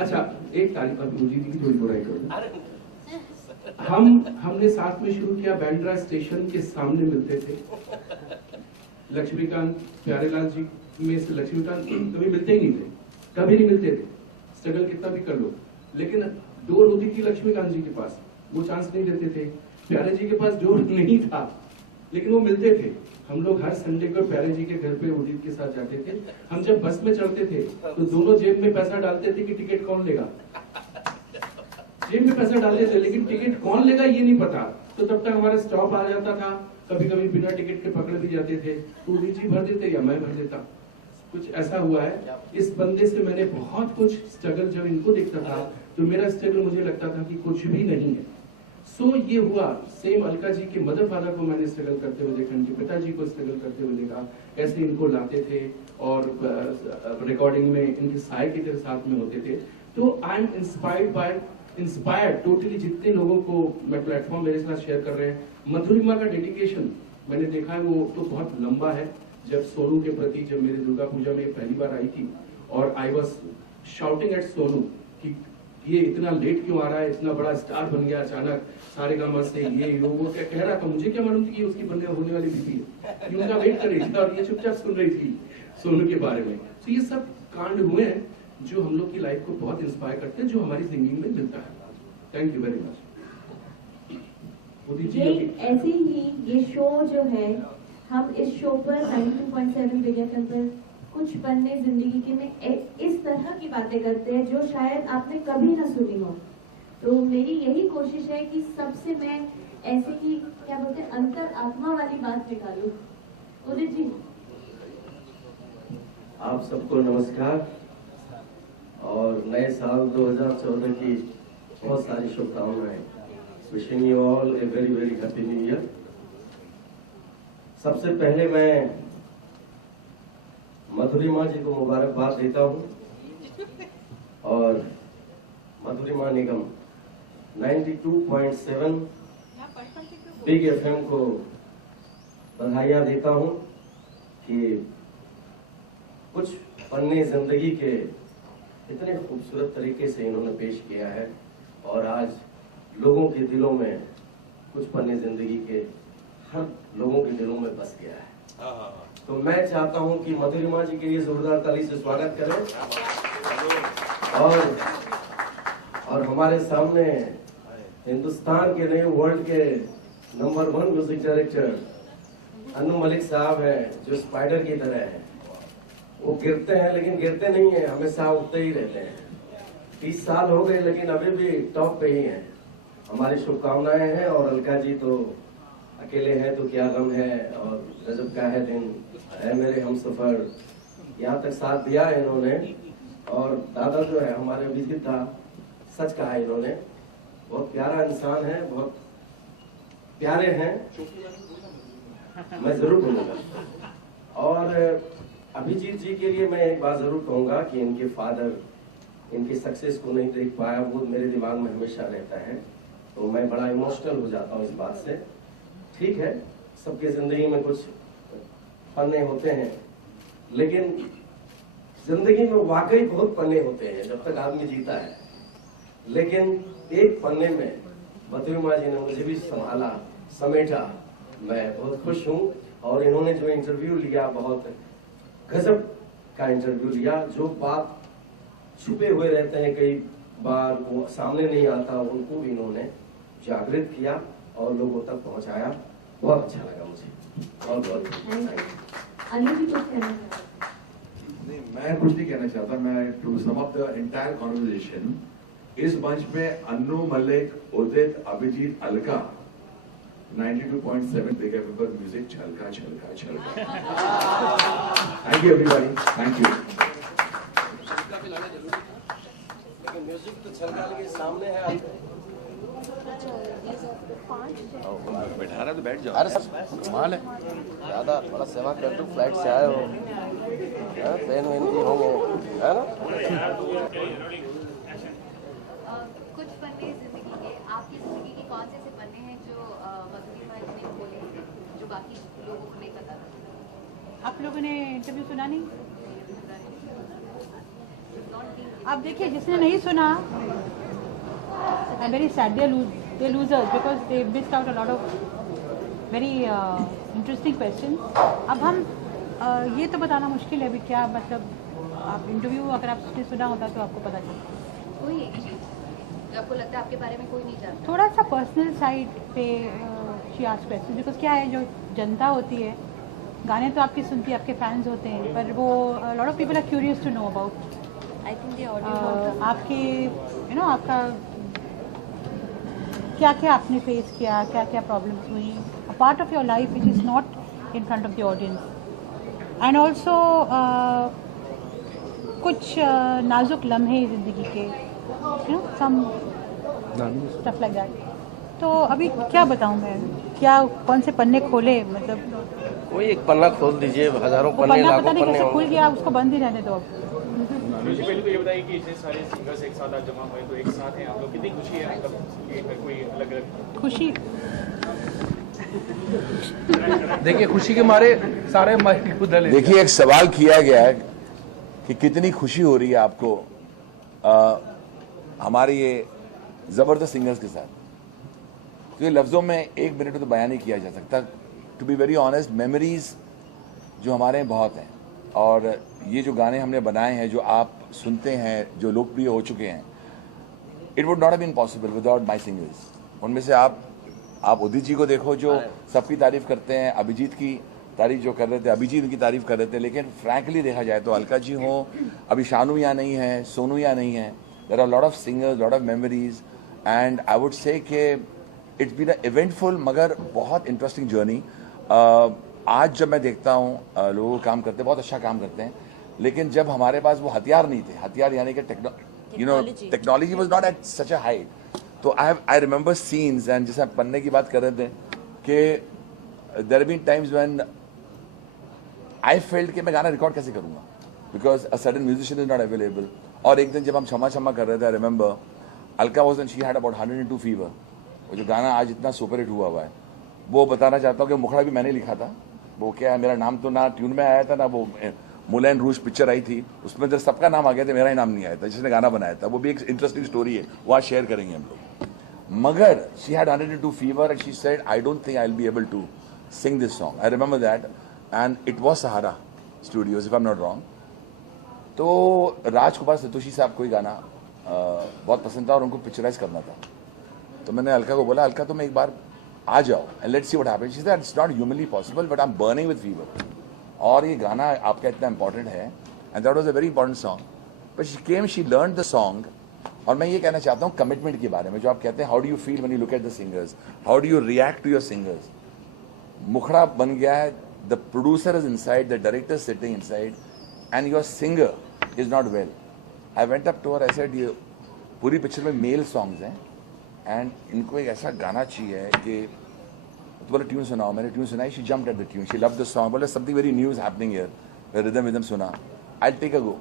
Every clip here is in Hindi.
अच्छा, एक तारीफ अभी मुझे की थोड़ी बुराई करूँ। हमने साथ में शुरू किया, बैंड्रा स्टेशन के सामने मिलते थे। लक्ष्मीकांत प्यारेलाल जी में से लक्ष्मीकांत कभी मिलते ही नहीं थे, कभी नहीं मिलते थे, स्ट्रगल कितना भी कर लो, लेकिन डोर होती थी लक्ष्मीकांत जी के पास, वो चांस नहीं देते थे। प्यारे जी के पास डोर नहीं था, लेकिन वो मिलते थे। हम लोग हर संडे को प्यारे जी के घर पे उदित के साथ जाते थे। हम जब बस में चढ़ते थे तो दोनों जेब में पैसा डालते थे कि टिकट कौन लेगा। जेब में पैसा डालते थे, लेकिन टिकट कौन लेगा ये नहीं पता। तो तब तक हमारा स्टॉप आ जाता था, कभी कभी बिना टिकट के पकड़ भी जाते थे, तो उदित जी भर देते या मैं भर देता। कुछ ऐसा हुआ है। इस बंदे से मैंने बहुत कुछ स्ट्रगल, जब इनको देखता था तो मेरा स्ट्रगल मुझे लगता था कि कुछ भी नहीं है। सो ये हुआ। सेम अलका जी के मदर फादर को मैंने स्ट्रगल करते हुए देखा, इनके पिताजी को स्ट्रगल करते हुए देखा, कैसे इनको लाते थे और रिकॉर्डिंग में इनके साय की तरह साथ में होते थे। तो आई एम इंस्पायर्ड टोटली। जितने लोगों को मैं प्लेटफॉर्म मेरे साथ शेयर कर रहे हैं, मधुरिमा का डेडिकेशन मैंने देखा है, वो तो बहुत लंबा है। जब सोनू के प्रति, जब मेरे दुर्गा पूजा में पहली बार आई थी और I was shouting at Sonu कि ये इतना लेट क्यों आ रहा है, इतना बड़ा स्टार बन गया अचानक सारेगामा से, ये वो क्या कह रहा था, मुझे क्या मालूम थी कि उसकी बनने होने वाली बीवी है। ये उनका वेट कर रही थी और ये चुपचाप सुन रही थी सोनू के बारे में। तो ये सब कांड हुए हैं जो हम लोग की लाइफ को बहुत इंस्पायर करते हैं, जो हमारी सिंगिंग में मिलता है। Thank you very much. ऐसे ही ये शो जो है, हम इस शो पर 92.7 बिग एफएम पर कुछ पन्ने जिंदगी के में इस तरह की बातें करते हैं जो शायद आपने कभी ना सुनी हो। तो मेरी यही कोशिश है कि सबसे मैं ऐसे ही क्या बोलते हैं अंतर आत्मा वाली बात निकालूं। उदित जी, आप सबको नमस्कार और नए साल 2014 की बहुत सारी शुभकामनाएं। Wishing you all a very very happy new year. सबसे पहले मैं मधुरिमा जी को मुबारकबाद देता हूं और मधुरिमा निगम 92.7 बिग एफएम को बधाइयां देता हूं कि कुछ पन्ने जिंदगी के इतने खूबसूरत तरीके से इन्होंने पेश किया है और आज लोगों के दिलों में कुछ पन्ने जिंदगी के हर लोगों के दिलों में बस गया है। तो मैं चाहता हूं कि मधुरिमा जी के लिए जोरदार ताली से स्वागत करें और हमारे सामने हिंदुस्तान के नहीं वर्ल्ड के number 1 music director Anu Malik साहब हैं, जो स्पाइडर की तरह हैं। वो गिरते हैं लेकिन गिरते नहीं है, हमेशा उठते ही रहते हैं। 30 साल हो गए लेकिन अभी भी टॉप पे ही हैं। हमारी शुभकामनाएं हैं और अलका जी तो अकेले हैं तो क्या गम है और गजब का है दिन है मेरे हम सफर, यहाँ तक साथ दिया है इन्होंने। और दादा जो है हमारे अभिजीत था, सच कहा इन्होंने, बहुत प्यारा इंसान है, बहुत प्यारे हैं, मैं जरूर बोलूंगा। और अभिजीत जी के लिए मैं एक बात जरूर कहूंगा कि इनके फादर इनकी सक्सेस को नहीं देख पाया, वो मेरे दिमाग में हमेशा रहता है। तो मैं बड़ा इमोशनल हो जाता हूँ इस बात से। ठीक है, सबके जिंदगी में कुछ पन्ने होते हैं, लेकिन जिंदगी में वाकई बहुत पन्ने होते हैं जब तक आदमी जीता है। लेकिन एक पन्ने में मधुरिमा जी ने मुझे भी संभाला, समेटा। मैं बहुत खुश हूँ और इन्होंने जो इंटरव्यू लिया, बहुत गजब का इंटरव्यू लिया। जो बात छुपे हुए रहते हैं कई बार, वो सामने नहीं आता, उनको भी इन्होंने जागृत किया और लोगों तक पहुंचाया। बहुत अच्छा लगा मुझे, बहुत बहुत। नहीं, मैं कुछ नहीं कहना चाहता। मैं to sum up the entire conversation, इस मंच पे अन्नू, मलिक, उदित, अभिजीत, अलका, 92.7 बिग एफएम पर म्यूजिक छलका छलका छलका। Thank you everybody, thank you. Music तो छलका के सामने है। बैठा रहा तो बैठ जाओ। अरे सर कमाल है, ज्यादा थोड़ा सेवा कर दो, फ्लाइट से आए हो, पेन वेन भी होंगे, है ना। कुछ पन्ने जिंदगी के, आपकी जिंदगी के कौन से ऐसे पन्ने हैं जो मधुरिमा जी ने खोले, जो बाकी लोगों को नहीं पता? आप लोगों ने इंटरव्यू सुना नहीं? not being given. अब देखिए जिसने नहीं सुना, I'm very sad they're losers because they missed out a lot of very interesting questions. अब हम ये तो बताना मुश्किल है अभी क्या, मतलब आप इंटरव्यू अगर आपने सुना होता तो आपको पता चलता। कोई एक चीज आपको लगता है आपके बारे में कोई नहीं जानता? थोड़ा सा पर्सनल साइड पे शी आस्क क्वेश्चन, बिकॉज क्या है जो जनता होती है, गाने तो आपकी सुनती है, आपके फैंस होते हैं, पर वो lot of people are curious to know about I think the audio आपके आपका क्या क्या आपने फेस किया, क्या क्या प्रॉब्लम्स हुई, a part of your life which is not in front of the audience, and also कुछ नाजुक लम्हे ज़िंदगी के, सम स्टफ लाइक दैट। तो अभी क्या बताऊं मैं, क्या कौन से पन्ने खोले, मतलब कोई एक पन्ना खोल दीजिए, हजारों वो पन्ने पन्ना लाखों पता नहीं पन्ने कैसे खुल होंगे। गया, उसको बंद ही रहने दो अब। मुझे पहले तो ये बताइए कि इतने सारे सिंगर्स एक साथ आज जमा हुए, तो एक साथ हैं आप लोग, कितनी खुशी है, मतलब ये हर कोई अलग अलग खुशी देखिए खुशी के मारे सारे माइक उधर ले देखिए, एक सवाल किया गया है कि कितनी खुशी हो रही है आपको हमारे ये जबरदस्त सिंगर्स के साथ। तो ये लफ्जों में एक मिनट में तो बयान नहीं किया जा सकता। To be very honest, memories जो हमारे हैं बहुत हैं, और ये जो गाने हमने बनाए हैं, जो आप सुनते हैं, जो लोकप्रिय हो चुके हैं, it would not have been possible without my singers. उनमें से आप उदित जी को देखो जो सबकी तारीफ करते हैं, अभिजीत की तारीफ जो कर रहे थे, अभिजीत की तारीफ कर रहे थे, लेकिन फ्रैंकली देखा जाए तो अलका जी हो, अभी शानू यहाँ नहीं है, सोनू यहाँ नहीं है, there are lot of singers, lot of memories, and I would say कि इट्स बीन अ इवेंटफुल मगर बहुत इंटरेस्टिंग जर्नी। आज जब मैं देखता हूँ लोग काम करते, बहुत अच्छा काम करते हैं, लेकिन जब हमारे पास वो हथियार नहीं थे, हथियार यानी कि technology was not at such a height, तो आई रिमेंबर सीन्स, एंड जैसे आप पन्ने की बात कर रहे थे कि there have been times when I felt कि मैं गाना रिकॉर्ड कैसे करूंगा, because a certain musician is not available. और एक दिन जब हम क्षमा क्षमा कर रहे थे, I remember Alka was and she had about 102 fever, वो जो गाना आज इतना सुपर हिट हुआ है, वो बताना चाहता हूँ कि मुखड़ा भी मैंने लिखा था। वो क्या है, मेरा नाम तो ना ट्यून में आया था, ना वो मुलैन रूज पिक्चर आई थी, उसमें जब सबका नाम आ गया था, मेरा ही नाम नहीं आया था, जिसने गाना बनाया था। वो भी एक इंटरेस्टिंग स्टोरी है, वो आज शेयर करेंगे हम लोग। मगर she had 102 fever and she said I don't think I will be able to sing this song. I remember that, and it was Sahara studios if I am not wrong. तो राजकुमार सतोषी साहब को ही गाना बहुत पसंद था और उनको पिक्चराइज करना था। तो मैंने अलका को बोला, अलका तुम एक बार आ जाओ and let's see what happens. She said it's not humanly possible but I am burning with fever, और ये गाना आपका इतना इंपॉर्टेंट है, and that was a very important song. But she came, she learn the song. और मैं ये कहना चाहता हूँ कमिटमेंट के बारे में, जो आप कहते हैं how do you feel when you look at the singers, how do you react to your singers. मुखड़ा बन गया है, the producer is inside, the director sitting inside, and your singer is not well. I went up to her, I said ये पूरी पिक्चर में मेल सॉन्ग्स हैं एंड इनको एक ऐसा गाना चाहिए कि तो बोले ट्यून सुनाओ। मैंने ट्यून सुनाई, she jumped at the tune, she loved the song. बोले something very new is happening here, rhythm सुना, I take a go.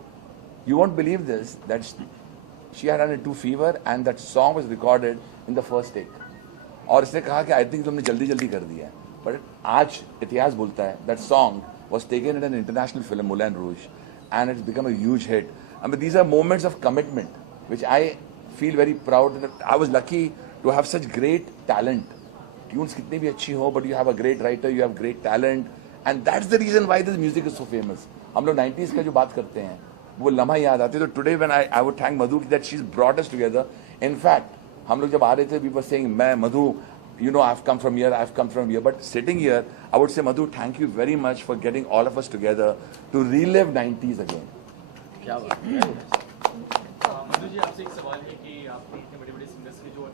You won't believe this that she had 102 fever and that song was recorded in the first take. और इसने कहा कि आई थिंक तुमने जल्दी जल्दी कर दिया है, बट आज इतिहास बोलता है that song was taken in an international film Moulin Rouge and it's become a huge hit. I mean, these are moments of commitment, which I feel very proud. I was lucky to have such great talent. Tunes kitni bhi अच्छी हो, but you have a great writer, you have great talent, and that's the reason why this music is so famous. हम लोग 90s का जो बात करते हैं, वो लम्हा याद आते हैं। तो today when I would thank Madhu that she's brought us together. In fact, हम लोग जब आ रहे थे, we were saying, मैं Madhu, you know, I've come from here, I've come from here. But sitting here, I would say, Madhu, thank you very much for getting all of us together to relive 90s again. क्या बात है। मधु जी, आपसे एक सवाल है कि आपने इतने बड़े बड़े सिंगर्स के जो